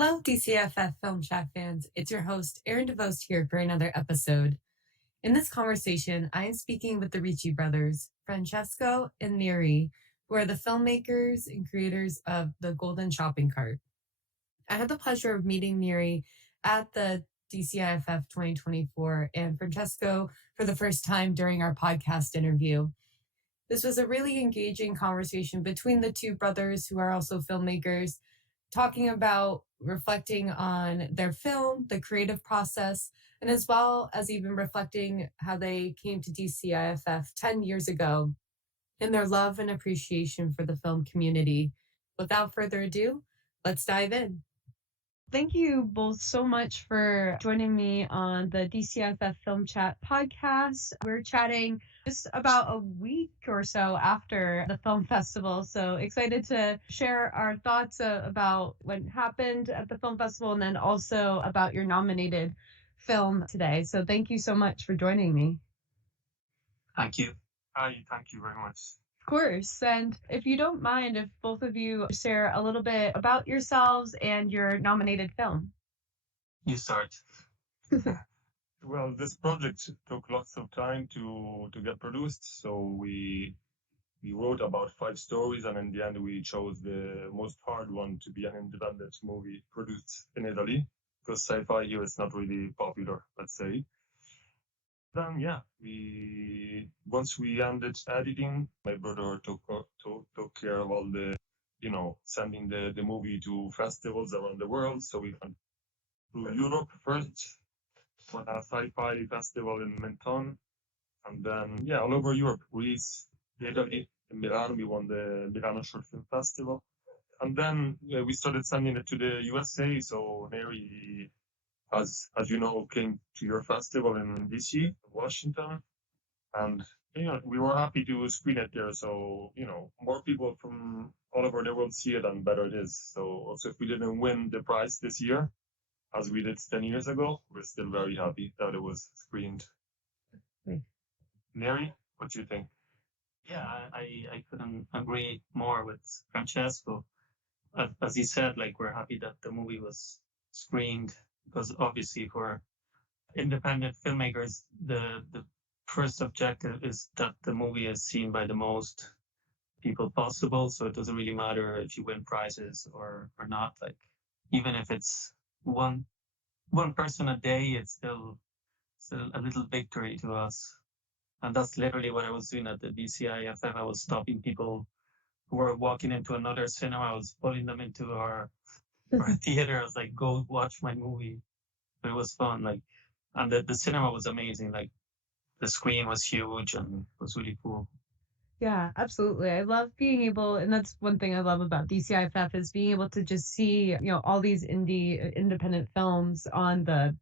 Hello, DCIFF Film Chat fans. It's your host, Erin Devost, here for another episode. In this conversation, I am speaking with the Ricci brothers, Francesco and Neri, who are the filmmakers and creators of The Golden Shopping Cart. I had the pleasure of meeting Neri at the DCIFF 2024 and Francesco for the first time during our podcast interview. This was a really engaging conversation between the two brothers who are also filmmakers, talking about reflecting on their film, the creative process, and as well as even reflecting how they came to DCIFF 10 years ago and their love and appreciation for the film community. Without further ado, let's dive in. Thank you both so much for joining me on the DCIFF Film Chat podcast. We're chatting just about a week or so after the film festival. So excited to share our thoughts about what happened at the film festival and then also about your nominated film today. So thank you so much for joining me. Thank you. Hi, thank you very much. Of course. And if you don't mind, if both of you share a little bit about yourselves and your nominated film. You start. Well, this project took lots of time to get produced. So we wrote about 5 stories, and in the end we chose the most hard one to be an independent movie produced in Italy, because sci-fi here is not really popular, let's say. Then once we ended editing, my brother took care of all the, sending the movie to festivals around the world. So we went to Europe first, for a sci-fi festival in Menton, and then all over Europe, Greece, Italy, in Milan. We won the Milano Short Film Festival, and then we started sending it to the USA. So Neri, as you know, came to your festival in DC, Washington, and we were happy to screen it there. So more people from all over the world see it, and better it is. So also, if we didn't win the prize this year, as we did 10 years ago, we're still very happy that it was screened. Neri, what do you think? Yeah, I couldn't agree more with Francesco. As he said, we're happy that the movie was screened, because obviously for independent filmmakers, the first objective is that the movie is seen by the most people possible. So it doesn't really matter if you win prizes or not. Even if it's one person a day, it's still a little victory to us. And that's literally what I was doing at the DCIFF. I was stopping people who were walking into another cinema. I was pulling them into our theater. I was like, go watch my movie. But it was fun. And the cinema was amazing. The screen was huge and it was really cool. Yeah, absolutely. I love being able, and that's one thing I love about DCIFF, is being able to just see, all these independent films on the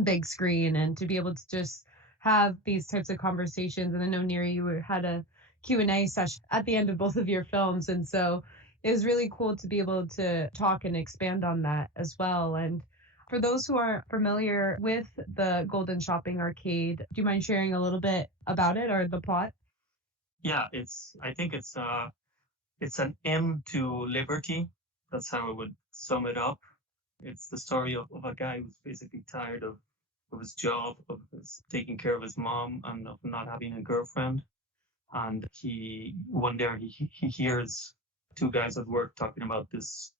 big screen, and to be able to just have these types of conversations. And I know, Neri, you had a Q&A session at the end of both of your films, and so it was really cool to be able to talk and expand on that as well. And for those who aren't familiar with the Golden Shopping Arcade, do you mind sharing a little bit about it or the plot? Yeah, I think it's an M to liberty. That's how I would sum it up. It's the story of a guy who's basically tired of his job, of taking care of his mom, and of not having a girlfriend. And one day he hears 2 guys at work talking about this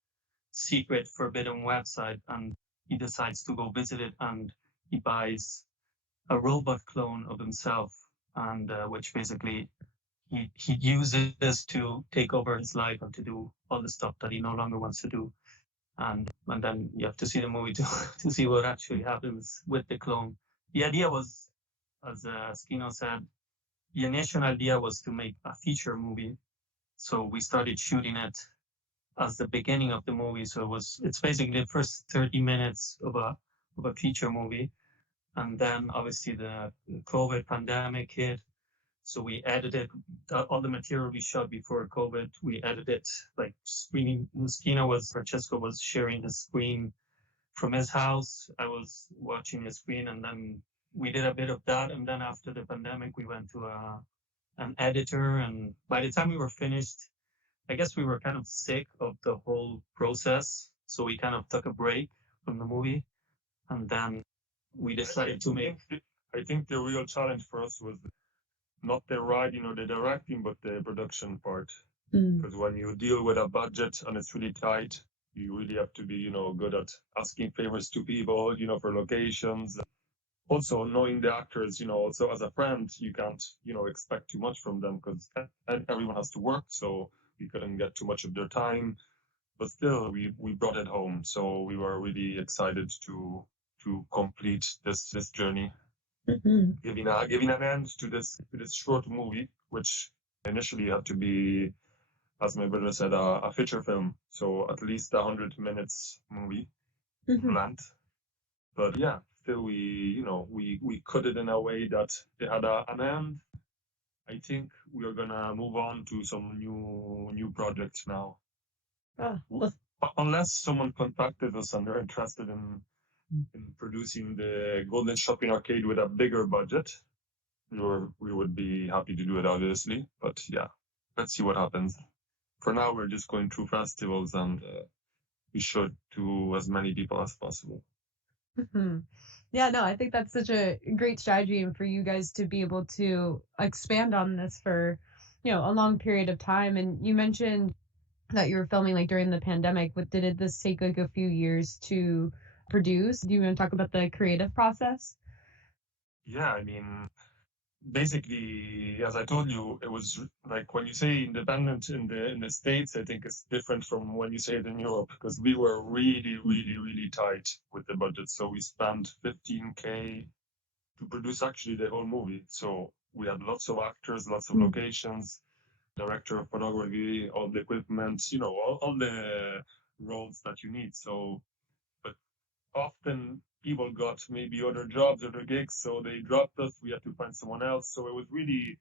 secret forbidden website, and he decides to go visit it, and he buys a robot clone of himself, and which basically he uses to take over his life and to do all the stuff that he no longer wants to do. And then you have to see the movie to see what actually happens with the clone. The idea was, as Skino said, the initial idea was to make a feature movie. So we started shooting it as the beginning of the movie. So it's basically the first 30 minutes of a feature movie. And then obviously the COVID pandemic hit. So we edited all the material we shot before COVID. We edited, screening. Francesco was sharing his screen from his house. I was watching his screen, and then we did a bit of that. And then after the pandemic, we went to an editor. And by the time we were finished, I guess we were kind of sick of the whole process. So we kind of took a break from the movie, and then we decided to make. I think the real challenge for us was not the writing or the directing, but the production part. Because when you deal with a budget and it's really tight, you really have to be, good at asking favors to people, for locations. Also knowing the actors, also as a friend, you can't, expect too much from them because everyone has to work. So we couldn't get too much of their time, but still we brought it home. So we were really excited to complete this journey, giving an end to this short movie, which initially had to be, as my brother said, a feature film. So at least 100 minutes movie length. But yeah, still we cut it in a way that it had an end. I think we are gonna move on to some new projects now. Unless someone contacted us and they're interested in producing the Golden Shopping Arcade with a bigger budget, we would be happy to do it, obviously. But yeah, let's see what happens. For now, we're just going through festivals and we should to as many people as possible. Yeah, no, I think that's such a great strategy, and for you guys to be able to expand on this for, a long period of time. And you mentioned that you were filming like during the pandemic. Did this take like a few years to produce? Do you want to talk about the creative process? Yeah, I mean, basically, as I told you, it was like when you say independent in the States, I think it's different from when you say it in Europe, because we were really tight with the budget. So we spent 15K to produce actually the whole movie. So we had lots of actors, lots of locations, director of photography, all the equipment, all the roles that you need. So, but often people got maybe other jobs, other gigs, so they dropped us. We had to find someone else. So it was really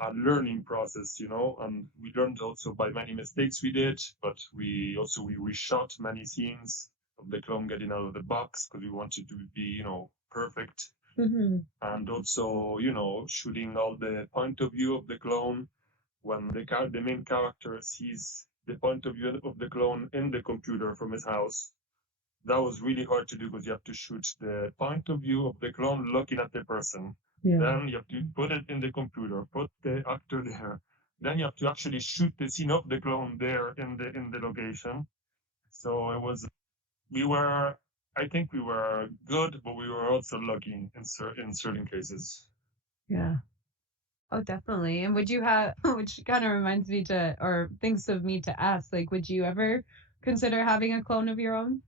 a learning process, and we learned also by many mistakes we did, but we reshot many scenes of the clone getting out of the box because we wanted to be, perfect. And also, shooting all the point of view of the clone when the main character sees the point of view of the clone in the computer from his house. That was really hard to do because you have to shoot the point of view of the clone looking at the person. Yeah. Then you have to put it in the computer, put the actor there. Then you have to actually shoot the scene of the clone there in the location. So I think we were good, but we were also lucky in certain cases. Yeah. Oh, definitely. And would you have, which kind of reminds me or thinks of me to ask, like, would you ever consider having a clone of your own?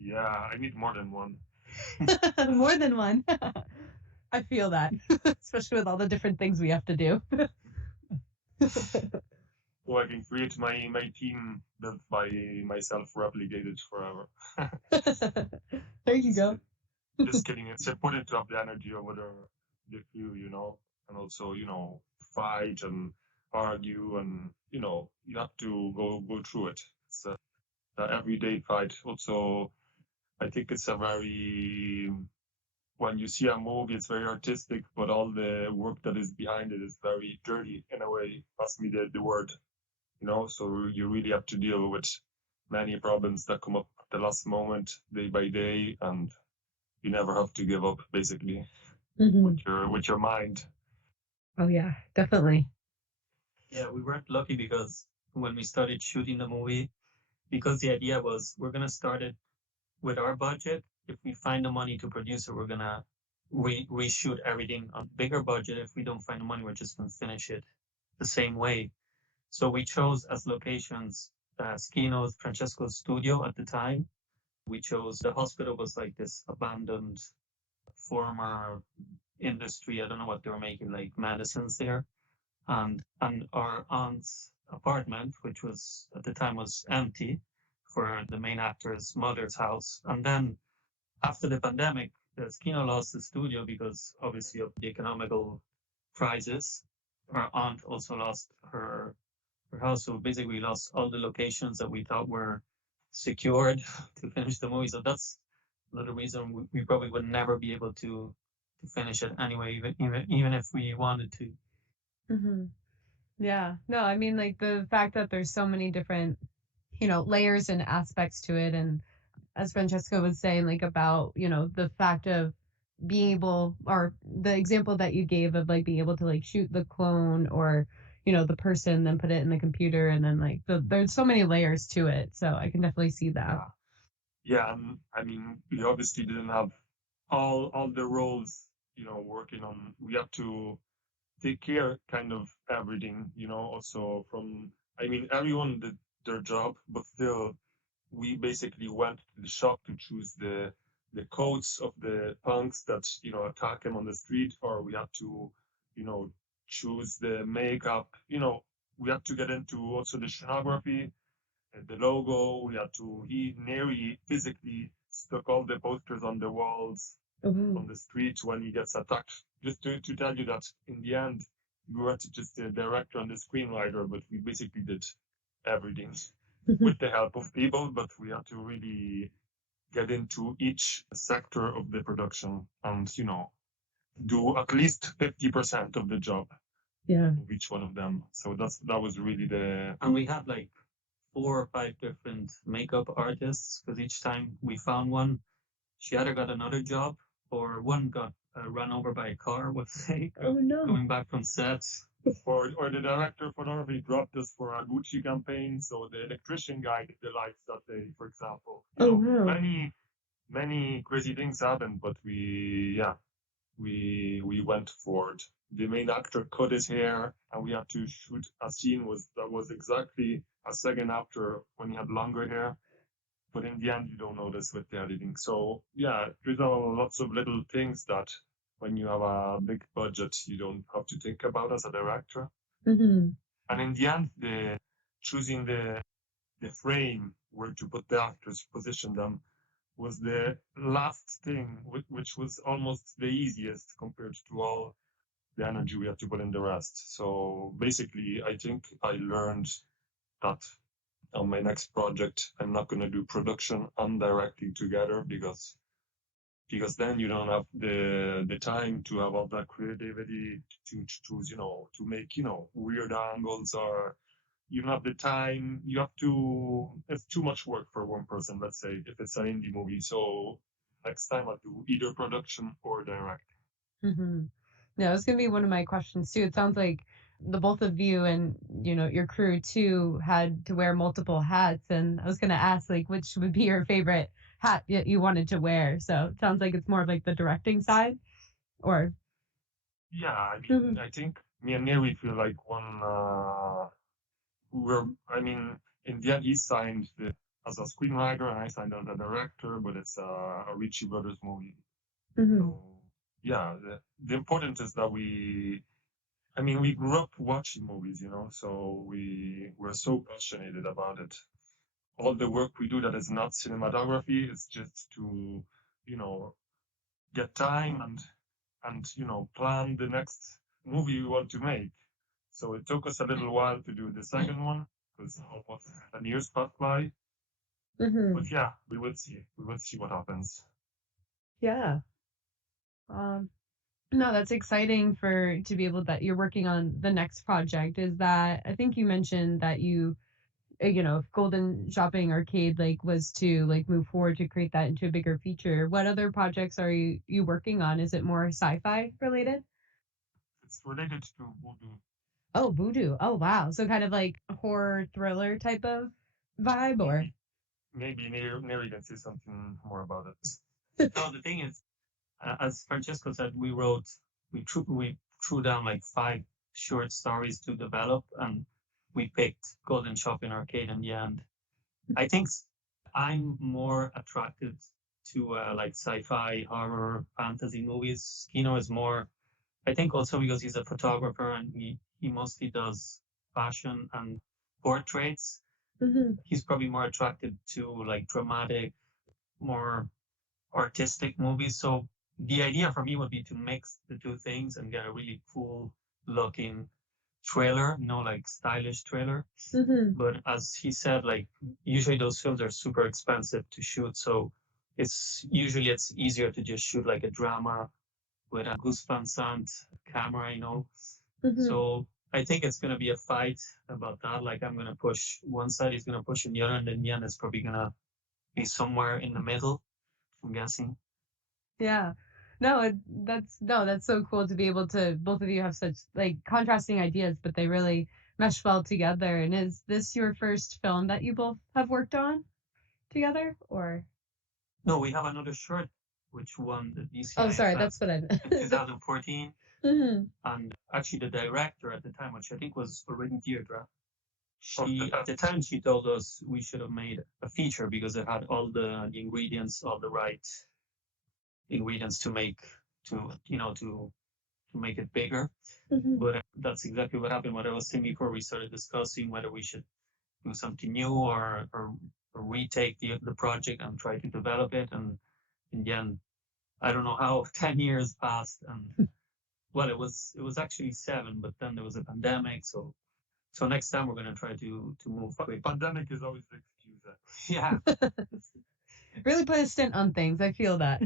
Yeah, I need more than one. More than one. I feel that, especially with all the different things we have to do. So I can create my team built by myself, replicated forever. There you go. Just kidding. It's important to have the energy over the crew, and also, fight and argue, and you have to go through it. It's a everyday fight. Also, I think it's when you see a movie, it's very artistic, but all the work that is behind it is very dirty in a way. Pass me the word, so you really have to deal with many problems that come up at the last moment, day by day, and you never have to give up, basically, with your mind. Oh yeah, definitely. Yeah, we weren't lucky because when we started shooting the movie, because the idea was we're gonna start it with our budget. If we find the money to produce it, we're gonna reshoot everything on bigger budget. If we don't find the money, we're just gonna finish it the same way. So we chose as locations Skino's, Francesco's studio at the time. We chose the hospital was like this abandoned former industry. I don't know what they were making, like medicines there. And our aunt's apartment, which was at the time was empty for the main actor's mother's house. And then after the pandemic, Skino lost the studio because obviously of the economical crisis. Our aunt also lost her house. So basically we lost all the locations that we thought were secured to finish the movie. So that's another reason we probably would never be able to finish it anyway, even if we wanted to. Yeah. No, I mean, like the fact that there's so many different, layers and aspects to it. And as Francesco was saying, like about, the fact of being able, or the example that you gave of like being able to like shoot the clone or, the person, then put it in the computer, and then like there's so many layers to it. So I can definitely see that. Yeah, and I mean, we obviously didn't have all the roles, working on. We have to take care kind of everything, also from, I mean, everyone did their job, but still we basically went to the shop to choose the coats of the punks that, attack him on the street, or we had to, choose the makeup, we had to get into also the scenography, the logo. We had to, Neri physically stuck all the posters on the walls on the street when he gets attacked. Just to tell you that in the end, we weren't just the director and the screenwriter, but we basically did everything with the help of people. But we had to really get into each sector of the production and, do at least 50% of the job. Yeah. Of each one of them. So that was really the. And we had like 4 or 5 different makeup artists, because each time we found one, she either got another job or one got run over by a car, let's say, coming back from set. Or the director of photography dropped us for a Gucci campaign, so the electrician guy did the lights that day, for example. Many crazy things happened, but we went for it. The main actor cut his hair, and we had to shoot a scene that was exactly a second after when he had longer hair. But in the end, you don't notice with the editing. So yeah, there's lots of little things that when you have a big budget, you don't have to think about as a director. And in the end, choosing the frame where to put the actors, position them, was the last thing, which was almost the easiest compared to all the energy we had to put in the rest. So basically, I think I learned that on my next project, I'm not going to do production and directing together, because then you don't have the time to have all that creativity to choose, to make, weird angles, or you don't have the time. It's too much work for one person, let's say, if it's an indie movie. So next time I'll do either production or direct. Yeah, it's going to be one of my questions too. It sounds like the both of you and, your crew too had to wear multiple hats. And I was going to ask, like, which would be your favorite hat that you wanted to wear? So it sounds like it's more of like the directing side, or. Yeah, I mean, I think me and Neri feel like one, in the end, he signed as a screenwriter and I signed as a director, but it's a Ricci Brothers movie. So, yeah, the important is that we grew up watching movies, so we're so passionate about it. All the work we do that is not cinematography is just to, get time and plan the next movie we want to make. So it took us a little while to do the second one, because almost 10 years passed by. But yeah, we will see. We will see what happens. Yeah. No, that's exciting to be able that you're working on the next project. Is that, I think you mentioned that you if Golden Shopping Arcade like was to like move forward to create that into a bigger feature. What other projects are you working on? Is it more sci-fi related? It's related to voodoo. Oh, voodoo. Oh, wow. So kind of like horror thriller type of vibe, or? Maybe Neri can say something more about it. No, the thing is, as Francesco said, we threw down like 5 short stories to develop, and we picked Golden Shopping Arcade in the end. I think I'm more attracted to like sci-fi, horror, fantasy movies. Kino is more, I think, also because he's a photographer and he mostly does fashion and portraits. He's probably more attracted to like dramatic, more artistic movies. So the idea for me would be to mix the two things and get a really cool looking trailer, like stylish trailer. But as he said, like usually those films are super expensive to shoot. So it's easier to just shoot like a drama with a Gus Van Sant camera, So I think it's going to be a fight about that. Like I'm going to push one side, he's going to push the other, and then the end is probably going to be somewhere in the middle, I'm guessing. Yeah. No, that's so cool to be able to, both of you have such like contrasting ideas, but they really mesh well together. And is this your first film that you both have worked on together, or? No, we have another short which won the DCIFF Oh, sorry, that's what I in 2014. Mhm. And actually the director at the time, which I think was already Deirdre, at the time she told us we should have made a feature because it had all the ingredients, all the right ingredients to make to make it bigger. Mhm. But that's exactly what happened. What I was saying before, we started discussing whether we should do something new or retake the project and try to develop it. And in the end, I don't know how 10 years passed, and well, it was actually 7, but then there was a pandemic. So next time we're gonna try to move quick. Pandemic is always the excuse. Yeah. Really put a stint on things. I feel that.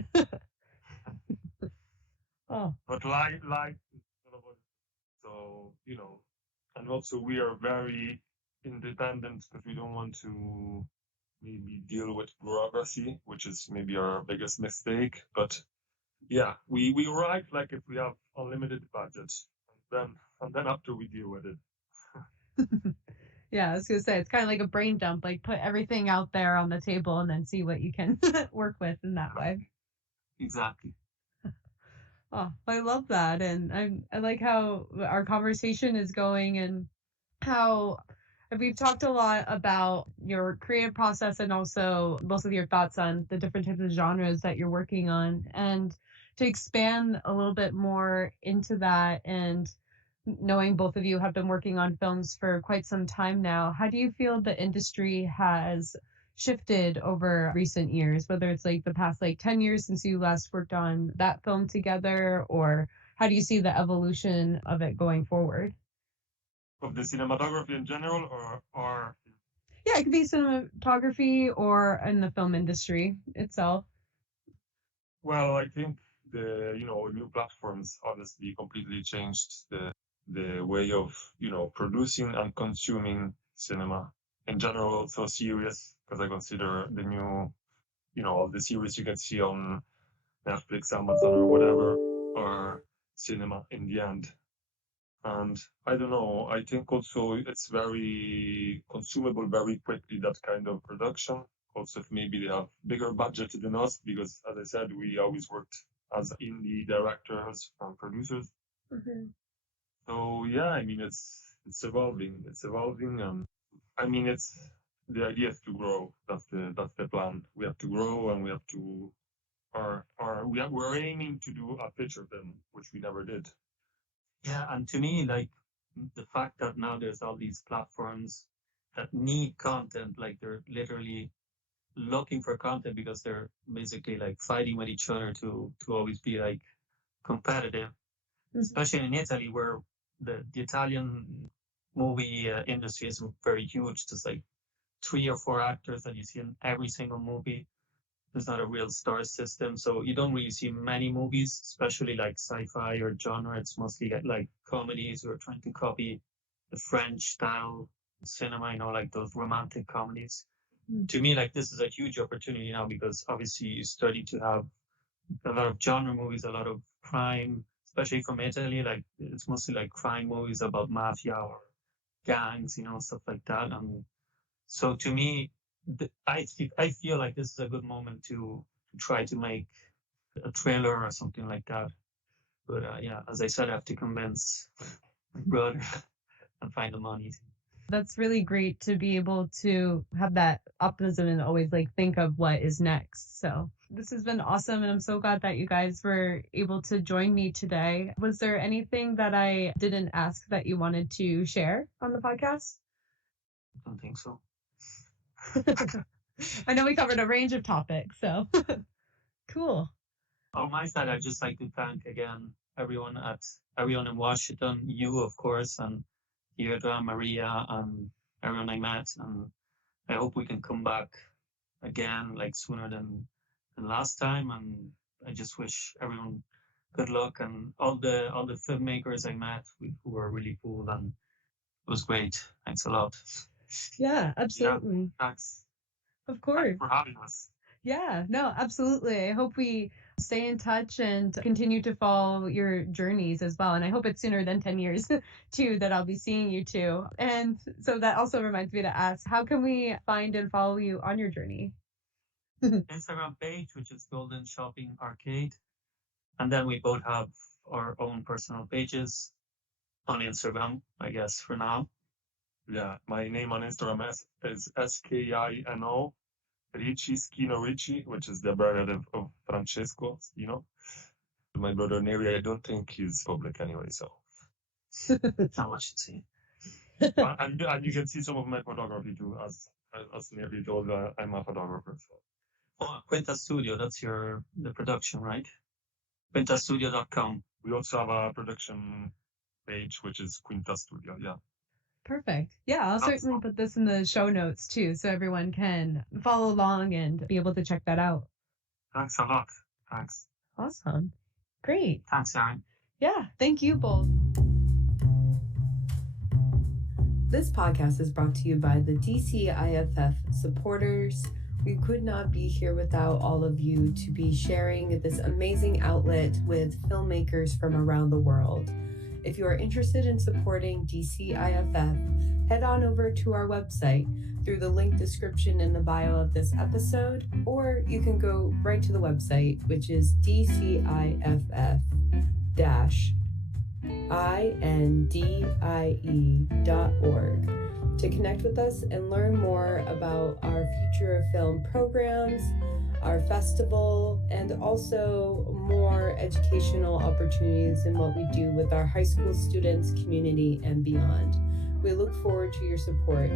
Oh. But life is all about, so and also we are very independent because we don't want to maybe deal with bureaucracy, which is maybe our biggest mistake. But yeah, we write like if we have unlimited budget, and then after we deal with it. Yeah, I was gonna say it's kind of like a brain dump, like put everything out there on the table and then see what you can work with in that way. Exactly. Oh, I love that, and I like how our conversation is going, and how we've talked a lot about your creative process and also both of your thoughts on the different types of genres that you're working on, and to expand a little bit more into that, and knowing both of you have been working on films for quite some time now, how do you feel the industry has shifted over recent years, whether it's like the past like 10 years since you last worked on that film together, or how do you see the evolution of it going forward? Of the cinematography in general, or Yeah, it could be cinematography or in the film industry itself. well, I think the new platforms honestly completely changed the way of producing and consuming cinema in general. So series, because I consider the new all the series you can see on Netflix, Amazon, or whatever, are cinema in the end. And I don't know, I think also it's very consumable very quickly, that kind of production. Also, if maybe they have bigger budget than us, because as I said, we always worked as indie directors and producers. Mm-hmm. So yeah, I mean it's evolving. It's evolving, and I mean it's the idea is to grow. That's the plan. We have to grow, and we have to we're aiming to do a feature film, which we never did. Yeah, and to me, like the fact that now there's all these platforms that need content, like they're literally looking for content because they're basically like fighting with each other to always be like competitive, especially in Italy where the Italian movie industry is very huge. There's like 3 or 4 actors that you see in every single movie. There's not a real star system, so you don't really see many movies, especially like sci-fi or genre. It's mostly like comedies who are trying to copy the French style cinema, like those romantic comedies. To me, like this is a huge opportunity now because obviously you starting to have a lot of genre movies, a lot of crime, especially from Italy. Like it's mostly like crime movies about mafia or gangs, stuff like that. And so to me, I feel like this is a good moment to try to make a trailer or something like that. But yeah, as I said, I have to convince my brother and find the money. That's really great to be able to have that optimism and always like think of what is next. So this has been awesome, and I'm so glad that you guys were able to join me today. Was there anything that I didn't ask that you wanted to share on the podcast? I don't think so. I know we covered a range of topics, so cool. On my side, I'd just like to thank again everyone in Washington, you of course, and Deirdre, Maria, and everyone I met, and I hope we can come back again like sooner than last time. And I just wish everyone good luck, and all the filmmakers I met who were really cool, and it was great. Thanks a lot. Yeah, absolutely. Thanks. Of course. for having us. Yeah, no, absolutely. I hope we stay in touch and continue to follow your journeys as well. And I hope it's sooner than 10 years too that I'll be seeing you too. And so that also reminds me to ask, how can we find and follow you on your journey? Instagram page, which is Golden Shopping Arcade. And then we both have our own personal pages on Instagram, I guess, for now. Yeah, my name on Instagram is Skino Ricci, Skino Ricci, which is the brother of Francesco, My brother Neri, I don't think he's public anyway, so. Not much to see. and you can see some of my photography too, as Neri told, I'm a photographer. So. Oh, Quinta Studio, that's the production, right? QuintaStudio.com. We also have a production page, which is Quinta Studio, yeah. Perfect. Yeah, I'll certainly put this in the show notes too, so everyone can follow along and be able to check that out. Thanks a lot. Thanks. Awesome. Great. Thanks, Erin. Yeah, thank you both. This podcast is brought to you by the DCIFF supporters. We could not be here without all of you to be sharing this amazing outlet with filmmakers from around the world. If you are interested in supporting DCIFF, head on over to our website through the link description in the bio of this episode, or you can go right to the website, which is DCIFF-INDIE.org, to connect with us and learn more about our Future of Film programs, our festival, and also more educational opportunities in what we do with our high school students, community, and beyond. We look forward to your support.